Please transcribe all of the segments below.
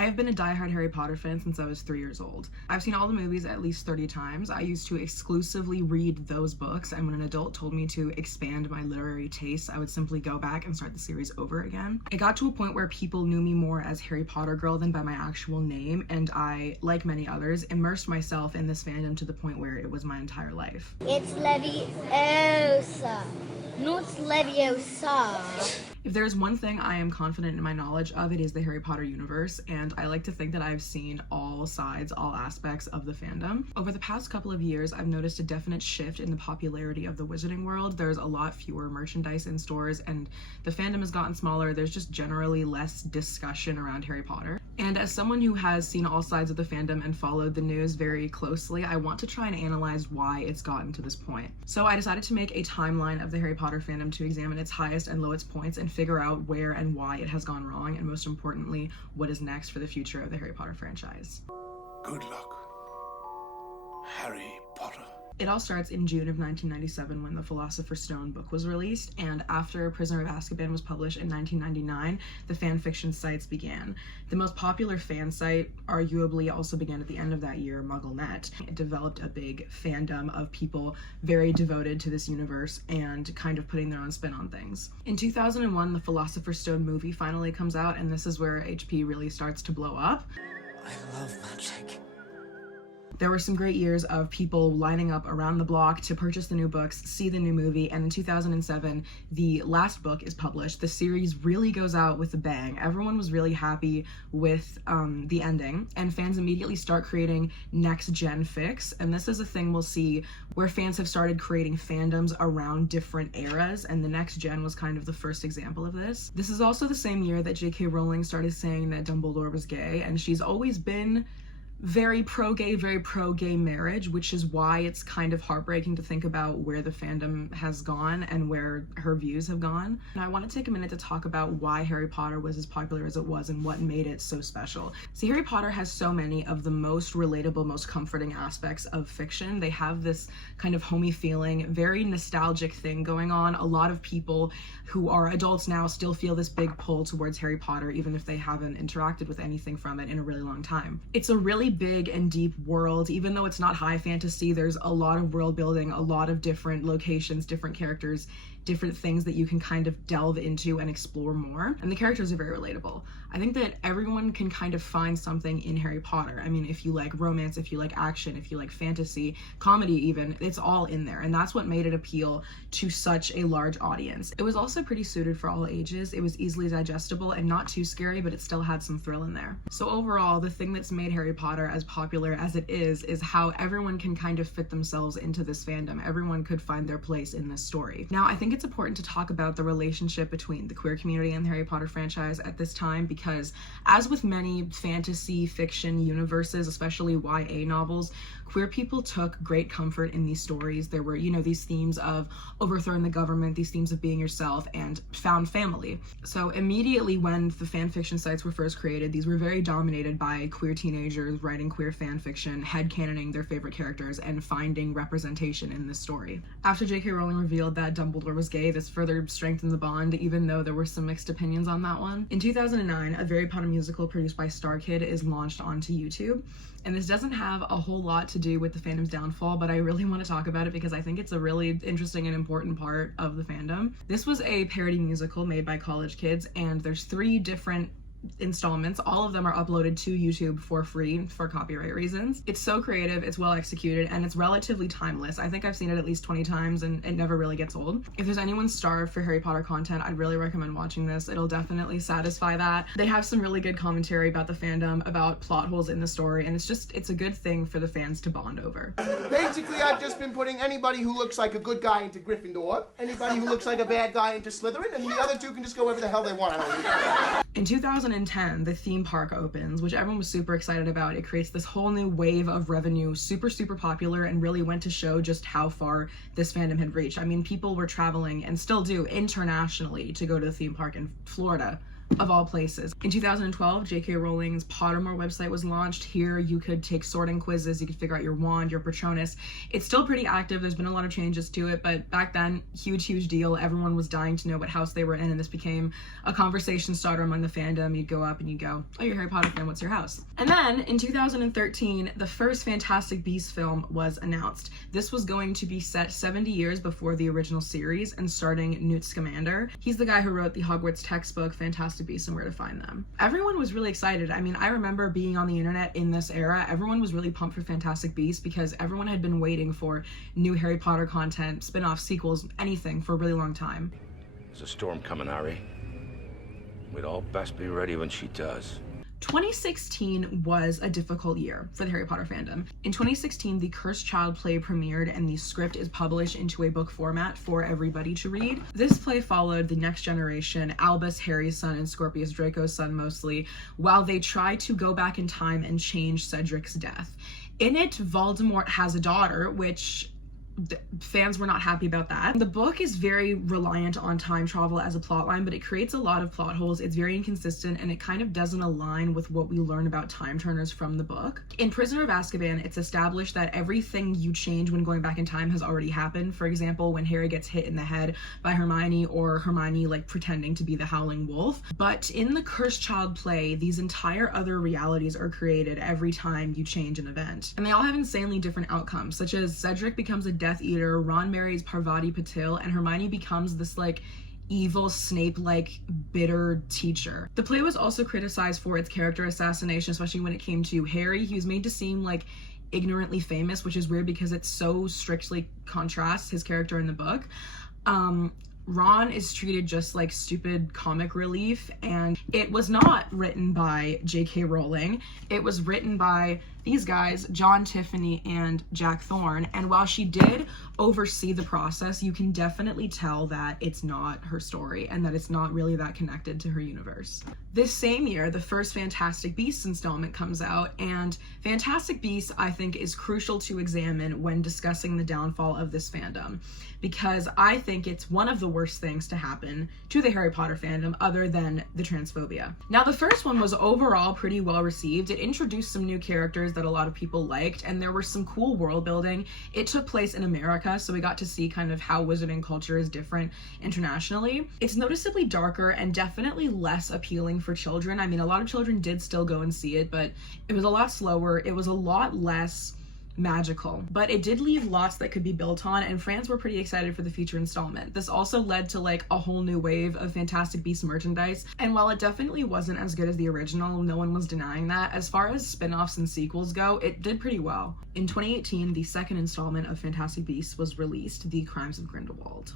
I have been a diehard Harry Potter fan since I was 3 years old. I've seen all the movies at least 30 times. I used to exclusively read those books, and when an adult told me to expand my literary tastes, I would simply go back and start the series over again. It got to a point where people knew me more as Harry Potter girl than by my actual name, and I, like many others, immersed myself in this fandom to the point where it was my entire life. It's Leviosa, not Leviosa. If there's one thing I am confident in my knowledge of, it is the Harry Potter universe, and I like to think that I've seen all sides, all aspects of the fandom. Over the past couple of years, I've noticed a definite shift in the popularity of the wizarding world. There's a lot fewer merchandise in stores, and the fandom has gotten smaller. There's just generally less discussion around Harry Potter. And as someone who has seen all sides of the fandom and followed the news very closely, I want to try and analyze why it's gotten to this point. So I decided to make a timeline of the Harry Potter fandom to examine its highest and lowest points and figure out where and why it has gone wrong, and most importantly, what is next for the future of the Harry Potter franchise. Good luck, Harry Potter. It all starts in June of 1997 when the Philosopher's Stone book was released, and after Prisoner of Azkaban was published in 1999, the fan fiction sites began. The most popular fan site arguably also began at the end of that year, MuggleNet. It developed a big fandom of people very devoted to this universe and kind of putting their own spin on things. In 2001, the Philosopher's Stone movie finally comes out, and this is where HP really starts to blow up. I love magic. There were some great years of people lining up around the block to purchase the new books, see the new movie, and in 2007, the last book is published. The series really goes out with a bang. Everyone was really happy with the ending, and fans immediately start creating next-gen fics, and this is a thing we'll see where fans have started creating fandoms around different eras, and the next gen was kind of the first example of this. This is also the same year that JK Rowling started saying that Dumbledore was gay, and she's always been very pro-gay marriage, which is why it's kind of heartbreaking to think about where the fandom has gone and where her views have gone. And I want to take a minute to talk about why Harry Potter was as popular as it was and what made it so special. See, Harry Potter has so many of the most relatable, most comforting aspects of fiction. They have this kind of homey feeling, very nostalgic thing going on. A lot of people who are adults now still feel this big pull towards Harry Potter, even if they haven't interacted with anything from it in a really long time. It's a really big and deep world. Even though it's not high fantasy, there's a lot of world building, a lot of different locations, different characters, different things that you can kind of delve into and explore more. And the characters are very relatable. I think that everyone can kind of find something in Harry Potter. I mean, if you like romance, if you like action, if you like fantasy, comedy even, it's all in there. And that's what made it appeal to such a large audience. It was also pretty suited for all ages. It was easily digestible and not too scary, but it still had some thrill in there. So overall, the thing that's made Harry Potter as popular as it is how everyone can kind of fit themselves into this fandom. Everyone could find their place in this story. Now, I think it's important to talk about the relationship between the queer community and the Harry Potter franchise at this time, because as with many fantasy fiction universes, especially YA novels, queer people took great comfort in these stories. There were, these themes of overthrowing the government, these themes of being yourself, and found family. So immediately when the fan fiction sites were first created, these were very dominated by queer teenagers writing queer fan fiction, headcanoning their favorite characters, and finding representation in this story. After JK Rowling revealed that Dumbledore was gay, this further strengthened the bond, even though there were some mixed opinions on that one. In 2009, a Harry Potter musical produced by StarKid is launched onto YouTube. And this doesn't have a whole lot to do with the fandom's downfall, but I really want to talk about it because I think it's a really interesting and important part of the fandom. This was a parody musical made by college kids, and there's 3 different installments. All of them are uploaded to YouTube for free for copyright reasons. It's so creative, it's well executed, and it's relatively timeless. I think I've seen it at least 20 times and it never really gets old. If there's anyone starved for Harry Potter content, I'd really recommend watching this. It'll definitely satisfy that. They have some really good commentary about the fandom, about plot holes in the story, and it's a good thing for the fans to bond over. Basically, I've just been putting anybody who looks like a good guy into Gryffindor, anybody who looks like a bad guy into Slytherin, and the other 2 can just go wherever the hell they want. In 2010, the theme park opens, which everyone was super excited about. It creates this whole new wave of revenue, super popular, and really went to show just how far this fandom had reached. I mean, people were traveling, and still do, internationally to go to the theme park in Florida of all places. In 2012, JK Rowling's Pottermore website was launched. Here you could take sorting quizzes, you could figure out your wand, your Patronus. It's still pretty active, there's been a lot of changes to it, but back then, huge deal. Everyone was dying to know what house they were in, and this became a conversation starter among the fandom. You'd go up and you'd go, oh, you're a Harry Potter fan, what's your house? And then in 2013, the first Fantastic Beasts film was announced. This was going to be set 70 years before the original series and starting Newt Scamander. He's the guy who wrote the Hogwarts textbook, Fantastic Beasts and Where to Find Them. Everyone was really excited. I mean, I remember being on the internet in this era. Everyone was really pumped for Fantastic Beasts because everyone had been waiting for new Harry Potter content, spin-off, sequels, anything for a really long time. There's a storm coming, Harry. We'd all best be ready when she does. 2016 was a difficult year for the Harry Potter fandom. In 2016, the Cursed Child play premiered and the script is published into a book format for everybody to read. This play followed the next generation, Albus, Harry's son, and Scorpius Draco's son mostly, while they try to go back in time and change Cedric's death. In it, Voldemort has a daughter, which fans were not happy about that. The book is very reliant on time travel as a plotline, but it creates a lot of plot holes. It's very inconsistent and it kind of doesn't align with what we learn about time turners from the book. In Prisoner of Azkaban, it's established that everything you change when going back in time has already happened. For example, when Harry gets hit in the head by Hermione, or Hermione like pretending to be the Howling Wolf. But in the Cursed Child play, these entire other realities are created every time you change an event. And they all have insanely different outcomes, such as Cedric becomes a Death Eater, Ron marries Parvati Patil, and Hermione becomes this like evil Snape-like bitter teacher. The play was also criticized for its character assassination, especially when it came to Harry. He was made to seem like ignorantly famous, which is weird because it so strictly contrasts his character in the book. Ron is treated just like stupid comic relief, and it was not written by JK Rowling. It was written by these guys, John Tiffany and Jack Thorne, and while she did oversee the process, you can definitely tell that it's not her story and that it's not really that connected to her universe. This same year, the first Fantastic Beasts installment comes out, and Fantastic Beasts, I think, is crucial to examine when discussing the downfall of this fandom, because I think it's one of the worst things to happen to the Harry Potter fandom other than the transphobia. Now, the first one was overall pretty well received. It introduced some new characters that a lot of people liked, and there was some cool world building. It took place in America, so we got to see kind of how wizarding culture is different internationally. It's noticeably darker and definitely less appealing for children. I mean, a lot of children did still go and see it, but it was a lot slower. It was a lot less magical, but it did leave lots that could be built on, and fans were pretty excited for the future installment. This also led to like a whole new wave of Fantastic Beasts merchandise, and while it definitely wasn't as good as the original, no one was denying that, as far as spin-offs and sequels go, it did pretty well. In 2018, the second installment of Fantastic Beasts was released, The Crimes of Grindelwald.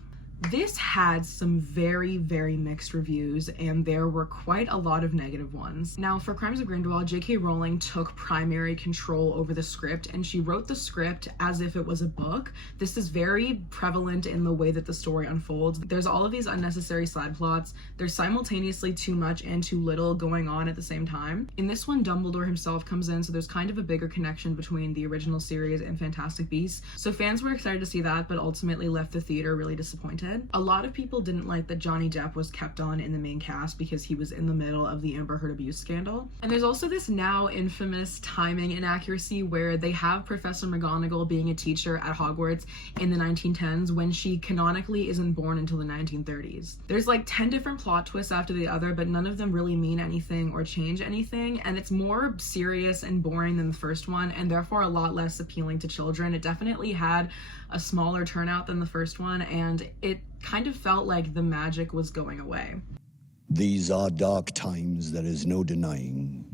This had some very mixed reviews, and there were quite a lot of negative ones. Now, for Crimes of Grindelwald, JK Rowling took primary control over the script, and she wrote the script as if it was a book. This is very prevalent in the way that the story unfolds. There's all of these unnecessary side plots. There's simultaneously too much and too little going on at the same time. In this one, Dumbledore himself comes in, so there's kind of a bigger connection between the original series and Fantastic Beasts. So fans were excited to see that, but ultimately left the theater really disappointed. A lot of people didn't like that Johnny Depp was kept on in the main cast because he was in the middle of the Amber Heard abuse scandal. And there's also this now infamous timing inaccuracy where they have Professor McGonagall being a teacher at Hogwarts in the 1910s when she canonically isn't born until the 1930s. There's like 10 different plot twists after the other, but none of them really mean anything or change anything, and it's more serious and boring than the first one, and therefore a lot less appealing to children. It definitely had a smaller turnout than the first one, and it kind of felt like the magic was going away. These are dark times, there is no denying.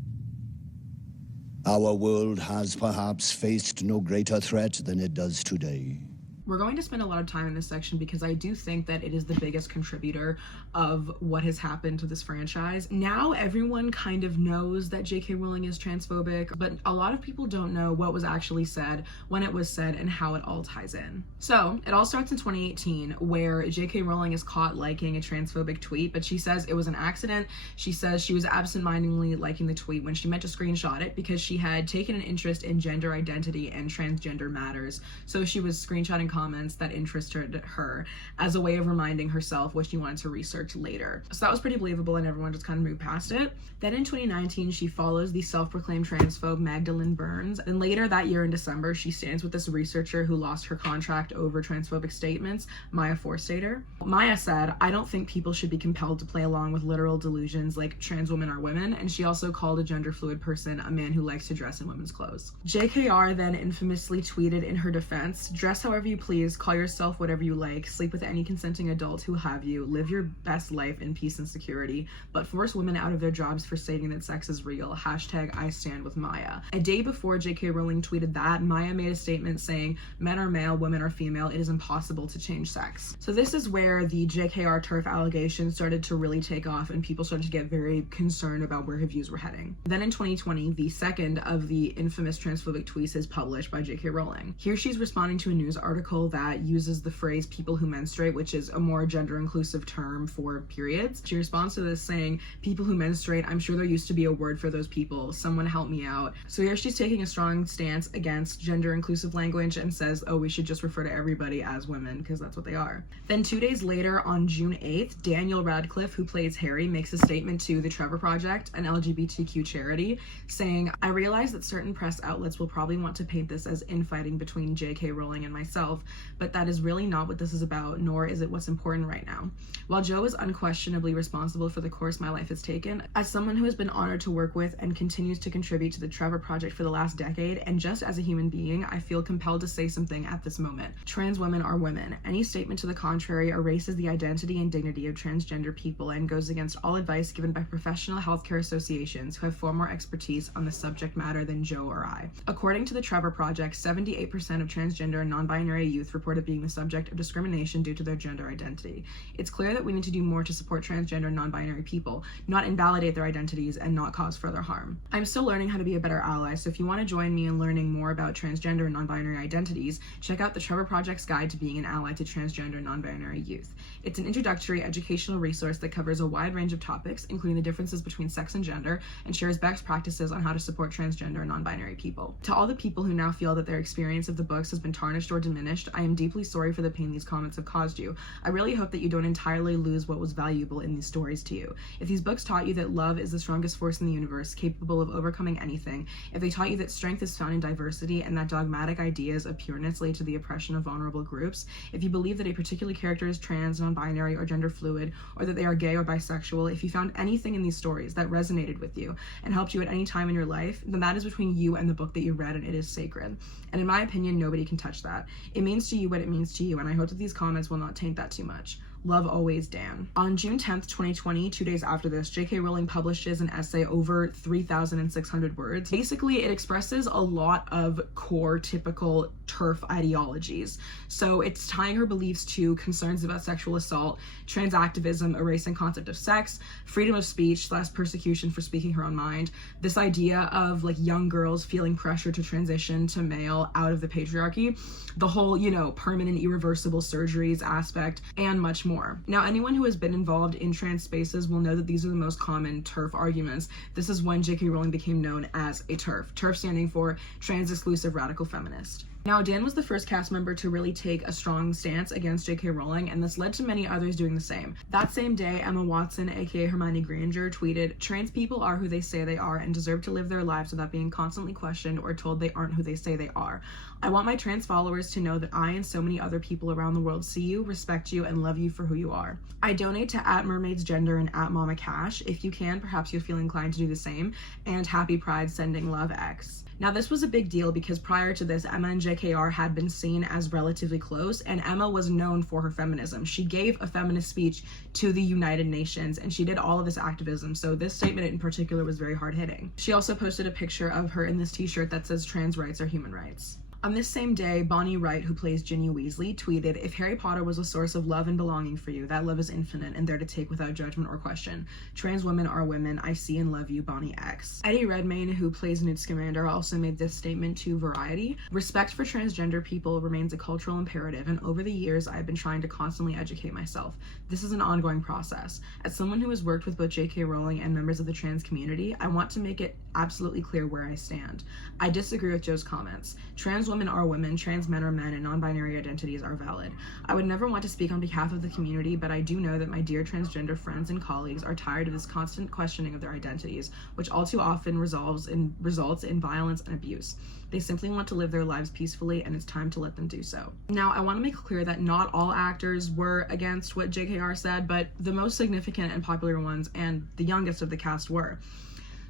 Our world has perhaps faced no greater threat than it does today. We're going to spend a lot of time in this section because I do think that it is the biggest contributor of what has happened to this franchise. Now everyone kind of knows that JK Rowling is transphobic, but a lot of people don't know what was actually said, when it was said, and how it all ties in. So it all starts in 2018 where JK Rowling is caught liking a transphobic tweet, but she says it was an accident. She says she was absentmindedly liking the tweet when she meant to screenshot it because she had taken an interest in gender identity and transgender matters. So she was screenshotting comments that interested her as a way of reminding herself what she wanted to research later. So that was pretty believable, and everyone just kind of moved past it. Then in 2019, she follows the self-proclaimed transphobe Magdalene Burns. And later that year in December, she stands with this researcher who lost her contract over transphobic statements, Maya Forstater. Maya said, "I don't think people should be compelled to play along with literal delusions like trans women are women," and she also called a gender fluid person a man who likes to dress in women's clothes. JKR then infamously tweeted in her defense, "Dress however you please, call yourself whatever you like, sleep with any consenting adult who have you, live your best life in peace and security, but force women out of their jobs for stating that sex is real. Hashtag I stand with Maya." A day before JK Rowling tweeted that, Maya made a statement saying, "Men are male, women are female, it is impossible to change sex." So this is where the JKR TERF allegations started to really take off, and people started to get very concerned about where her views were heading. Then in 2020, the second of the infamous transphobic tweets is published by JK Rowling. Here she's responding to a news article that uses the phrase people who menstruate, which is a more gender inclusive term for periods. She responds to this saying, "People who menstruate, I'm sure there used to be a word for those people. Someone help me out." So here she's taking a strong stance against gender inclusive language and says, oh, we should just refer to everybody as women because that's what they are. Then 2 days later, on June 8th, Daniel Radcliffe, who plays Harry, makes a statement to the Trevor Project, an LGBTQ charity, saying, "I realize that certain press outlets will probably want to paint this as infighting between JK Rowling and myself, but that is really not what this is about, nor is it what's important right now. While Joe is unquestionably responsible for the course my life has taken, as someone who has been honored to work with and continues to contribute to the Trevor Project for the last decade, and just as a human being, I feel compelled to say something at this moment. Trans women are women. Any statement to the contrary erases the identity and dignity of transgender people and goes against all advice given by professional healthcare associations who have far more expertise on the subject matter than Joe or I." According to the Trevor Project, 78% of transgender and non-binary youth reported being the subject of discrimination due to their gender identity. It's clear that we need to do more to support transgender and non-binary people, not invalidate their identities and not cause further harm. I'm still learning how to be a better ally, so if you want to join me in learning more about transgender and non-binary identities, check out the Trevor Project's Guide to Being an Ally to Transgender and Non-Binary Youth. It's an introductory educational resource that covers a wide range of topics, including the differences between sex and gender, and shares best practices on how to support transgender and non-binary people. To all the people who now feel that their experience of the books has been tarnished or diminished, I am deeply sorry for the pain these comments have caused you. I really hope that you don't entirely lose what was valuable in these stories to you. If these books taught you that love is the strongest force in the universe, capable of overcoming anything, if they taught you that strength is found in diversity and that dogmatic ideas of pureness lead to the oppression of vulnerable groups, if you believe that a particular character is trans, non-binary, or gender fluid, or that they are gay or bisexual, if you found anything in these stories that resonated with you and helped you at any time in your life, then that is between you and the book that you read, and it is sacred. And in my opinion, nobody can touch that. It means to you what it means to you, and I hope that these comments will not taint that too much. Love always, Dan. On June 10th, 2020, 2 days after this, JK Rowling publishes an essay over 3,600 words. Basically, it expresses a lot of core typical TERF ideologies. So it's tying her beliefs to concerns about sexual assault, trans activism, erasing concept of sex, freedom of speech / persecution for speaking her own mind, this idea of like young girls feeling pressure to transition to male out of the patriarchy, the whole, permanent irreversible surgeries aspect, and much more. Now, anyone who has been involved in trans spaces will know that these are the most common TERF arguments. This is when JK Rowling became known as a TERF. TERF standing for Trans Exclusive Radical Feminist. Now, Dan was the first cast member to really take a strong stance against JK Rowling, and this led to many others doing the same. That same day, Emma Watson, aka Hermione Granger, tweeted, "Trans people are who they say they are and deserve to live their lives without being constantly questioned or told they aren't who they say they are. I want my trans followers to know that I and so many other people around the world see you, respect you, and love you for who you are. I donate to @mermaidsgender and @mamacash. If you can, perhaps you'll feel inclined to do the same. And happy Pride, sending love, X." Now, this was a big deal because prior to this, Emma and JKR had been seen as relatively close, and Emma was known for her feminism. She gave a feminist speech to the United Nations, and she did all of this activism, so this statement in particular was very hard-hitting. She also posted a picture of her in this t-shirt that says "Trans rights are human rights." On this same day, Bonnie Wright, who plays Ginny Weasley, tweeted, "If Harry Potter was a source of love and belonging for you, that love is infinite and there to take without judgment or question. Trans women are women. I see and love you, Bonnie X." Eddie Redmayne, who plays Newt Scamander, also made this statement to Variety. "Respect for transgender people remains a cultural imperative, and over the years, I have been trying to constantly educate myself. This is an ongoing process. As someone who has worked with both JK Rowling and members of the trans community, I want to make it absolutely clear where I stand. I disagree with Joe's comments. Trans women are women, trans men are men, and non-binary identities are valid. I would never want to speak on behalf of the community, but I do know that my dear transgender friends and colleagues are tired of this constant questioning of their identities, which all too often results in violence and abuse. They simply want to live their lives peacefully, and it's time to let them do so. Now, I want to make clear that not all actors were against what JKR said, but the most significant and popular ones and the youngest of the cast were.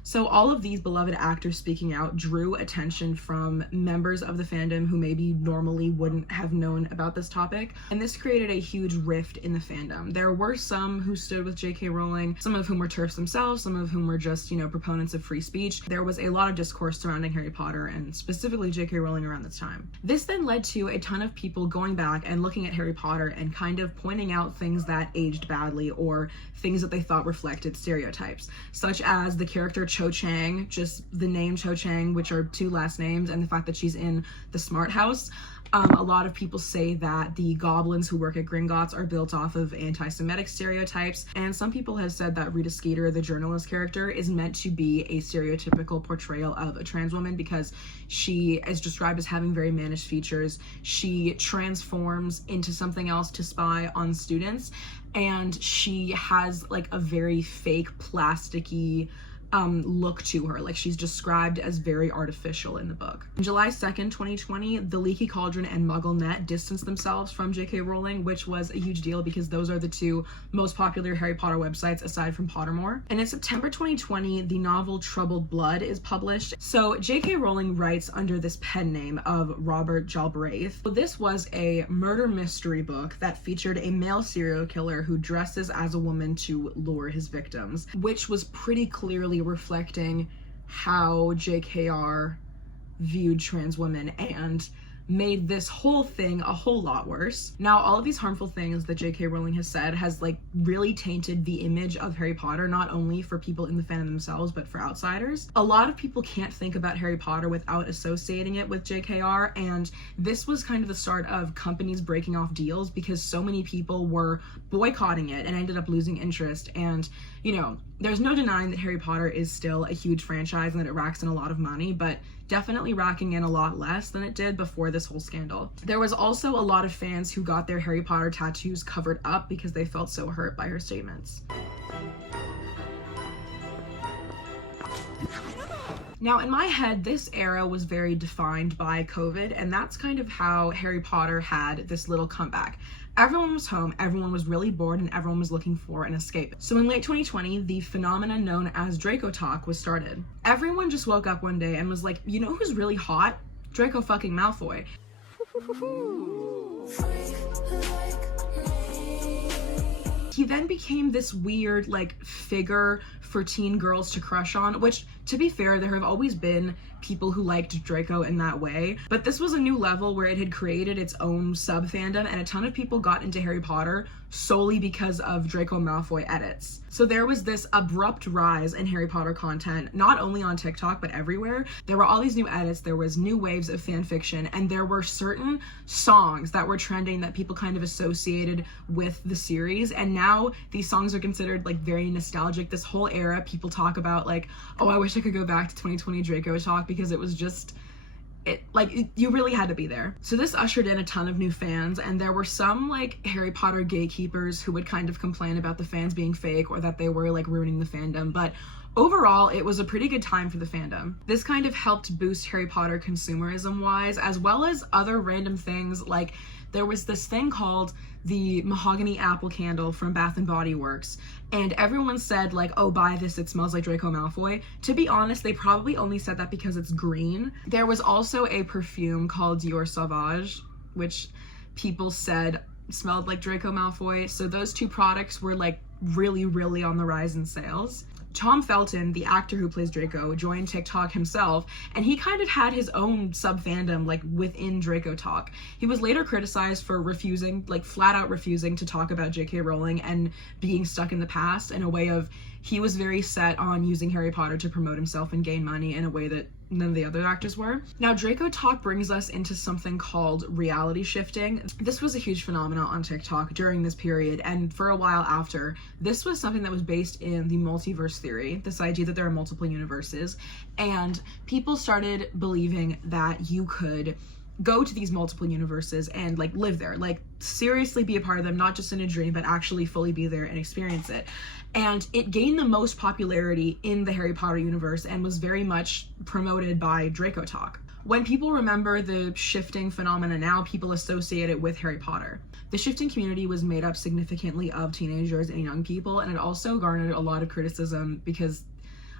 So all of these beloved actors speaking out drew attention from members of the fandom who maybe normally wouldn't have known about this topic, and this created a huge rift in the fandom. There were some who stood with JK Rowling, some of whom were TERFs themselves, some of whom were just, proponents of free speech. There was a lot of discourse surrounding Harry Potter and specifically JK Rowling around this time. This then led to a ton of people going back and looking at Harry Potter and kind of pointing out things that aged badly or things that they thought reflected stereotypes, such as the character Cho Chang, just the name Cho Chang, which are 2 last names, and the fact that she's in the Smart House. A lot of people say that the goblins who work at Gringotts are built off of anti-Semitic stereotypes, and some people have said that Rita Skeeter, the journalist character, is meant to be a stereotypical portrayal of a trans woman because she is described as having very mannish features. She transforms into something else to spy on students, and she has like a very fake, plasticky look to her. Like, she's described as very artificial in the book. On July 2nd, 2020, The Leaky Cauldron and MuggleNet distanced themselves from JK Rowling, which was a huge deal because those are the 2 most popular Harry Potter websites aside from Pottermore. And in September 2020, the novel Troubled Blood is published. So JK Rowling writes under this pen name of Robert Galbraith. So this was a murder mystery book that featured a male serial killer who dresses as a woman to lure his victims, which was pretty clearly reflecting how JKR viewed trans women and made this whole thing a whole lot worse. Now, all of these harmful things that JK Rowling has said has like really tainted the image of Harry Potter, not only for people in the fandom themselves, but for outsiders. A lot of people can't think about Harry Potter without associating it with JKR, and this was kind of the start of companies breaking off deals because so many people were boycotting it and ended up losing interest. And there's no denying that Harry Potter is still a huge franchise and that it racks in a lot of money, but definitely racking in a lot less than it did before this whole scandal. There was also a lot of fans who got their Harry Potter tattoos covered up because they felt so hurt by her statements. Now, in my head, this era was very defined by COVID, and that's kind of how Harry Potter had this little comeback. Everyone was home, everyone was really bored, and everyone was looking for an escape. So in late 2020, the phenomenon known as Draco Talk was started. Everyone just woke up one day and was like, you know who's really hot? Draco fucking Malfoy. He then became this weird, figure for teen girls to crush on, which, to be fair, there have always been people who liked Draco in that way, but this was a new level where it had created its own sub-fandom, and a ton of people got into Harry Potter solely because of Draco Malfoy edits. So there was this abrupt rise in Harry Potter content, not only on TikTok, but everywhere. There were all these new edits, there was new waves of fan fiction, and there were certain songs that were trending that people kind of associated with the series, and now these songs are considered very nostalgic. This whole era, people talk about oh, I wish I could go back to 2020 Draco Talk, because it was just, you really had to be there. So this ushered in a ton of new fans, and there were some Harry Potter gatekeepers who would kind of complain about the fans being fake or that they were ruining the fandom, but overall, it was a pretty good time for the fandom. This kind of helped boost Harry Potter consumerism-wise, as well as other random things. There was this thing called the mahogany apple candle from Bath & Body Works, and everyone said oh, buy this, it smells like Draco Malfoy. To be honest, they probably only said that because it's green. There was also a perfume called Dior Sauvage, which people said smelled like Draco Malfoy, so those 2 products were really, really on the rise in sales. Tom Felton, the actor who plays Draco, joined TikTok himself, and he kind of had his own sub-fandom within Draco Talk. He was later criticized for refusing, flat out refusing to talk about JK Rowling and being stuck in the past, in a way of he was very set on using Harry Potter to promote himself and gain money in a way that none of the other actors were. Now, Draco Talk brings us into something called reality shifting. This was a huge phenomenon on TikTok during this period, and for a while after. This was something that was based in the multiverse theory, this idea that there are multiple universes, and people started believing that you could go to these multiple universes and like live there, like seriously be a part of them, not just in a dream, but actually fully be there and experience it. And it gained the most popularity in the Harry Potter universe and was very much promoted by Draco Talk. When people remember the shifting phenomena now, people associate it with Harry Potter. The shifting community was made up significantly of teenagers and young people, and it also garnered a lot of criticism because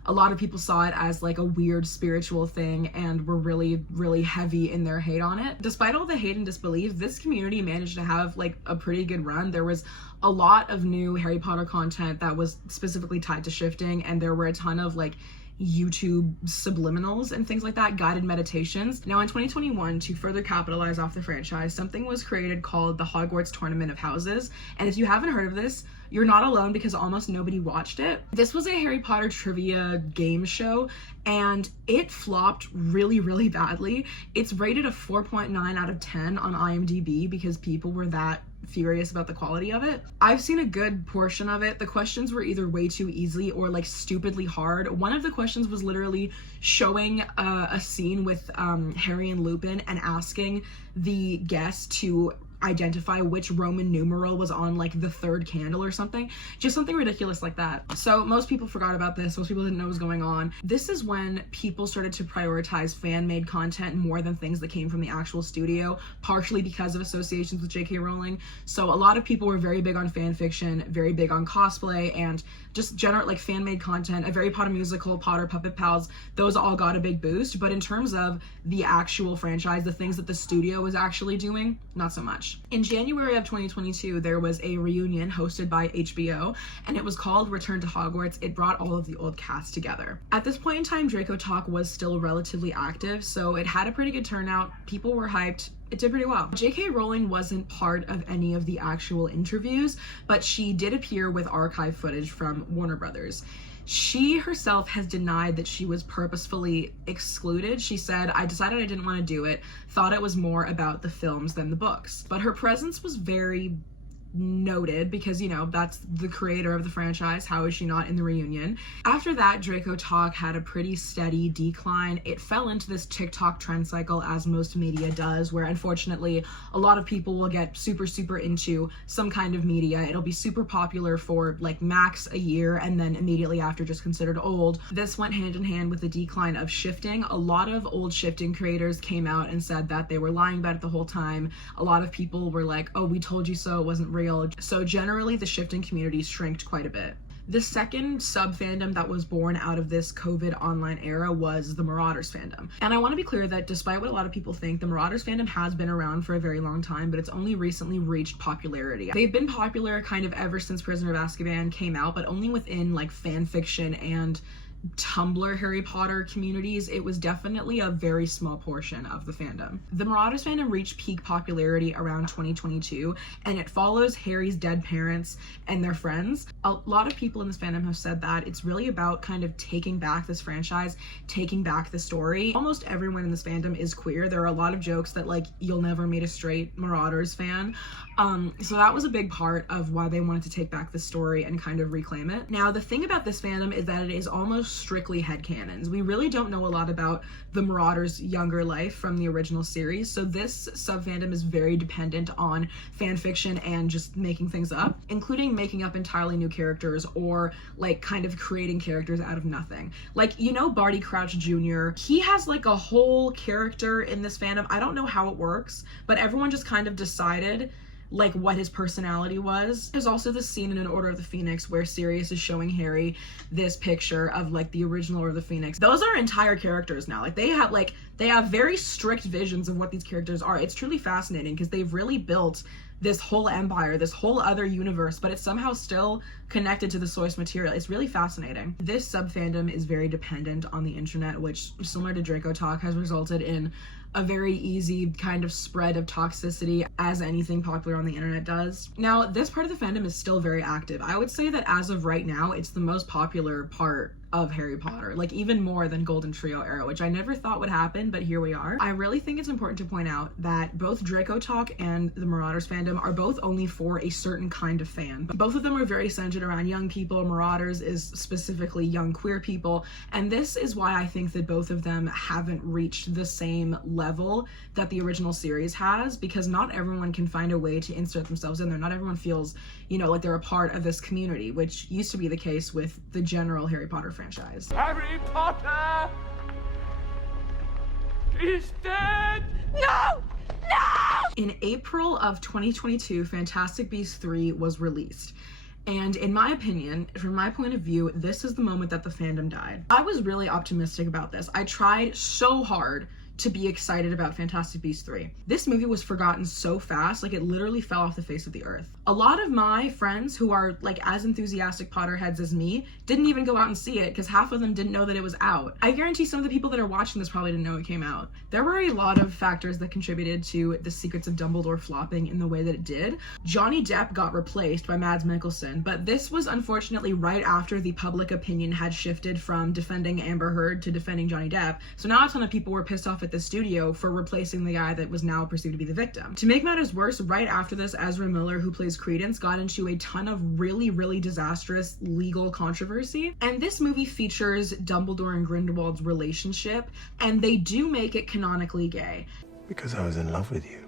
a lot of people saw it as like a weird spiritual thing and were really, really heavy in their hate on it. Despite all the hate and disbelief, this community managed to have like a pretty good run. There was a lot of new Harry Potter content that was specifically tied to shifting, and there were a ton of like YouTube subliminals and things like that, guided meditations. Now in 2021, to further capitalize off the franchise, something was created called the Hogwarts Tournament of Houses. And if you haven't heard of this, you're not alone because almost nobody watched it. This was a Harry Potter trivia game show and it flopped really, really badly. It's rated a 4.9 out of 10 on IMDb because people were that furious about the quality of it. I've seen a good portion of it. The questions were either way too easy or like stupidly hard. One of the questions was literally showing a scene with Harry and Lupin and asking the guests to identify which Roman numeral was on like the third candle or something. Just something ridiculous like that. So most people forgot about this. Most people didn't know what was going on. This is when people started to prioritize fan-made content more than things that came from the actual studio, partially because of associations with JK Rowling. So a lot of people were very big on fan fiction, very big on cosplay, and just general like fan-made content. A Harry Potter musical, Potter Puppet Pals, those all got a big boost. But in terms of the actual franchise, the things that the studio was actually doing, not so much. In January of 2022, there was a reunion hosted by HBO, and it was called Return to Hogwarts. It brought all of the old cast together. At this point in time, Draco Talk was still relatively active, so it had a pretty good turnout. People were hyped. It did pretty well. JK Rowling wasn't part of any of the actual interviews, but she did appear with archive footage from Warner Brothers. She herself has denied that she was purposefully excluded. She said, "I decided I didn't want to do it, thought it was more about the films than the books." But her presence was very noted because, you know, that's the creator of the franchise. How is she not in the reunion? After that, Draco Talk had a pretty steady decline. It fell into this TikTok trend cycle, as most media does, where unfortunately a lot of people will get super into some kind of media. It'll be super popular for like max a year and then immediately after just considered old. This went hand in hand with the decline of shifting. A lot of old shifting creators came out and said that they were lying about it the whole time. A lot of people were like, "Oh, we told you so, it wasn't real." So generally the shifting community shrinked quite a bit. The second sub-fandom that was born out of this COVID online era was the Marauders fandom. And I want to be clear that despite what a lot of people think, the Marauders fandom has been around for a very long time, but it's only recently reached popularity. They've been popular kind of ever since Prisoner of Azkaban came out, but only within like fan fiction and Tumblr Harry Potter communities. It was definitely a very small portion of the fandom. The Marauders fandom reached peak popularity around 2022, and it follows Harry's dead parents and their friends. A lot of people in this fandom have said that it's really about kind of taking back this franchise, taking back the story. Almost everyone in this fandom is queer. There are a lot of jokes that like, you'll never meet a straight Marauders fan. So that was a big part of why they wanted to take back the story and kind of reclaim it. Now, the thing about this fandom is that it is almost strictly headcanons. We really don't know a lot about the Marauders' younger life from the original series, so this sub-fandom is very dependent on fan fiction and just making things up, including making up entirely new characters or like kind of creating characters out of nothing. Like, you know, Barty Crouch Jr., he has like a whole character in this fandom. I don't know how it works, but everyone just kind of decided like what his personality was. There's also this scene in An Order of the Phoenix where Sirius is showing Harry this picture of like the original Order of the Phoenix. Those are entire characters now. Like they have very strict visions of what these characters are. It's truly fascinating because they've really built this whole empire, this whole other universe, but it's somehow still connected to the source material. It's really fascinating. This sub-fandom is very dependent on the internet, which, similar to Draco Talk, has resulted in a very easy kind of spread of toxicity, as anything popular on the internet does. Now, this part of the fandom is still very active. I would say that as of right now, it's the most popular part of Harry Potter, like even more than Golden Trio era, which I never thought would happen, but here we are. I really think it's important to point out that both Draco Talk and the Marauders fandom are both only for a certain kind of fan. Both of them are very centered around young people. Marauders is specifically young queer people, and this is why I think that both of them haven't reached the same level that the original series has, because not everyone can find a way to insert themselves in there. Not everyone feels, you know, like they're a part of this community, which used to be the case with the general Harry Potter franchise. Harry Potter is dead! No! No! In April of 2022, Fantastic Beasts 3 was released. And in my opinion, from my point of view, this is the moment that the fandom died. I was really optimistic about this. I tried so hard to be excited about Fantastic Beasts 3. This movie was forgotten so fast, like it literally fell off the face of the earth. A lot of my friends who are like as enthusiastic Potterheads as me didn't even go out and see it because half of them didn't know that it was out. I guarantee some of the people that are watching this probably didn't know it came out. There were a lot of factors that contributed to The Secrets of Dumbledore flopping in the way that it did. Johnny Depp got replaced by Mads Mikkelsen, but this was unfortunately right after the public opinion had shifted from defending Amber Heard to defending Johnny Depp. So now a ton of people were pissed off at the studio for replacing the guy that was now perceived to be the victim. To make matters worse, right after this, Ezra Miller, who plays Credence, got into a ton of really disastrous legal controversy. And this movie features Dumbledore and Grindelwald's relationship, and they do make it canonically gay. Because I was in love with you.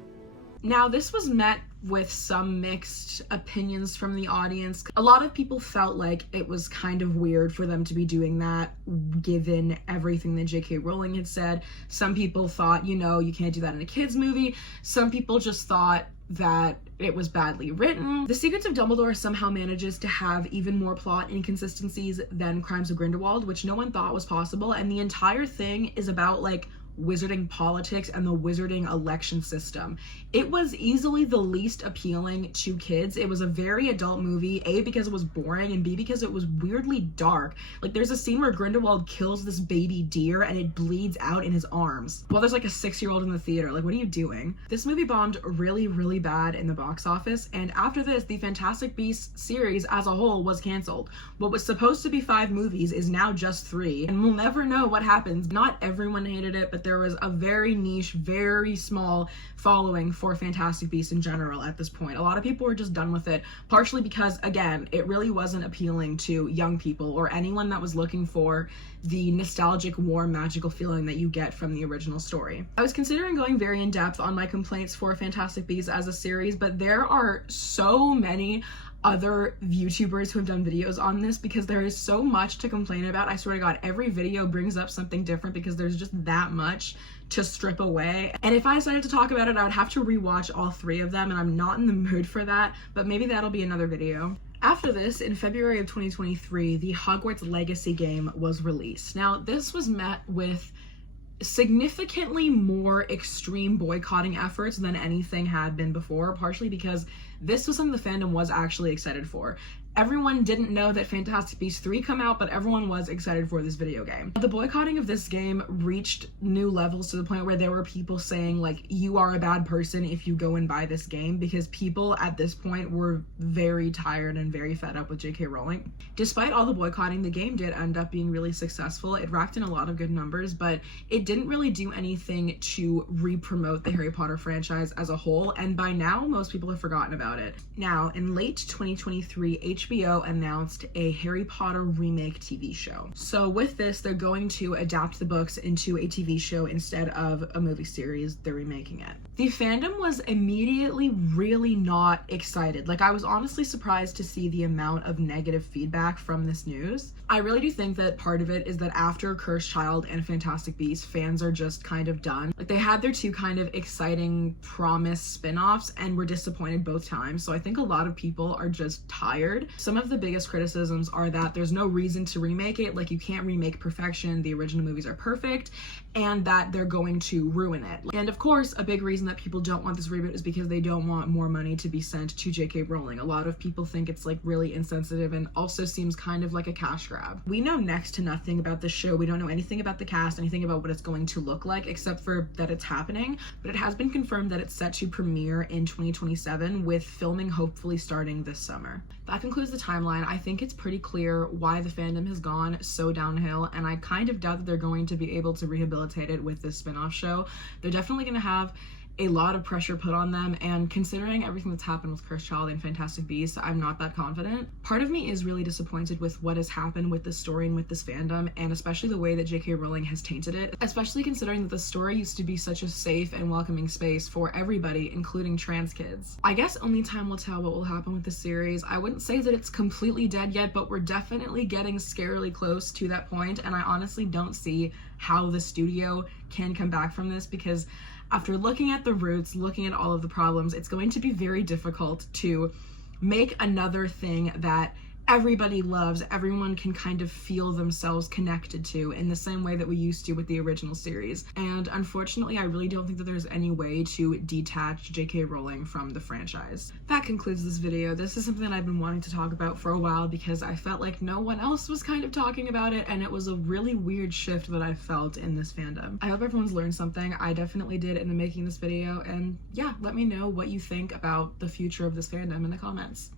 Now, this was met with some mixed opinions from the audience. A lot of people felt like it was kind of weird for them to be doing that, given everything that JK Rowling had said. Some people thought, you know, you can't do that in a kid's movie. Some people just thought that it was badly written. The Secrets of Dumbledore somehow manages to have even more plot inconsistencies than Crimes of Grindelwald, which no one thought was possible, and the entire thing is about, like, wizarding politics and the wizarding election system. It was easily the least appealing to kids. It was a very adult movie, A, because it was boring, and B, because it was weirdly dark. Like, there's a scene where Grindelwald kills this baby deer and it bleeds out in his arms while there's like a 6-year-old in the theater. Like, what are you doing? This movie bombed really bad in the box office, and after this, the Fantastic Beasts series as a whole was canceled. What was supposed to be 5 movies is now just 3, and we'll never know what happens. Not everyone hated it, but there was a very niche, very small following for Fantastic Beasts in general at this point. A lot of people were just done with it, partially because, again, it really wasn't appealing to young people or anyone that was looking for the nostalgic, warm, magical feeling that you get from the original story. I was considering going very in depth on my complaints for Fantastic Beasts as a series, but there are so many other YouTubers who have done videos on this because there is so much to complain about. I swear to God, every video brings up something different because there's just that much to strip away. And if I decided to talk about it, I would have to rewatch all 3 of them, and I'm not in the mood for that, but maybe that'll be another video. After this, in February of 2023, the Hogwarts Legacy game was released. Now, this was met with significantly more extreme boycotting efforts than anything had been before, partially because this was something the fandom was actually excited for. Everyone didn't know that Fantastic Beasts 3 come out, but everyone was excited for this video game. The boycotting of this game reached new levels to the point where there were people saying, like, you are a bad person if you go and buy this game, because people at this point were very tired and very fed up with JK Rowling. Despite all the boycotting, the game did end up being really successful. It racked in a lot of good numbers, but it didn't really do anything to re-promote the Harry Potter franchise as a whole, and by now, most people have forgotten about it. Now, in late 2023, HBO announced a Harry Potter remake TV show. So with this, they're going to adapt the books into a TV show instead of a movie series. They're remaking it. The fandom was immediately really not excited. Like, I was honestly surprised to see the amount of negative feedback from this news. I really do think that part of it is that after Cursed Child and Fantastic Beasts, fans are just kind of done. Like, they had their 2 kind of exciting promise spin-offs and were disappointed both times. So I think a lot of people are just tired. Some of the biggest criticisms are that there's no reason to remake it, like you can't remake perfection, the original movies are perfect, and that they're going to ruin it. And of course, a big reason that people don't want this reboot is because they don't want more money to be sent to JK Rowling. A lot of people think it's like really insensitive and also seems kind of like a cash grab. We know next to nothing about the show. We don't know anything about the cast, anything about what it's going to look like, except for that it's happening, but it has been confirmed that it's set to premiere in 2027, with filming hopefully starting this summer. That concludes the timeline. I think it's pretty clear why the fandom has gone so downhill, and I kind of doubt that they're going to be able to rehabilitate it with this spin-off show. They're definitely going to have a lot of pressure put on them, and considering everything that's happened with Cursed Child and Fantastic Beasts, I'm not that confident. Part of me is really disappointed with what has happened with this story and with this fandom, and especially the way that JK Rowling has tainted it, especially considering that the story used to be such a safe and welcoming space for everybody, including trans kids. I guess only time will tell what will happen with the series. I wouldn't say that it's completely dead yet, but we're definitely getting scarily close to that point, and I honestly don't see how the studio can come back from this, because after looking at the roots, looking at all of the problems, it's going to be very difficult to make another thing that everybody loves, everyone can kind of feel themselves connected to in the same way that we used to with the original series. And unfortunately, I really don't think that there's any way to detach JK Rowling from the franchise. That concludes this video. This is something that I've been wanting to talk about for a while because I felt like no one else was kind of talking about it, and it was a really weird shift that I felt in this fandom. I hope everyone's learned something. I definitely did in the making this video, and yeah, let me know what you think about the future of this fandom in the comments.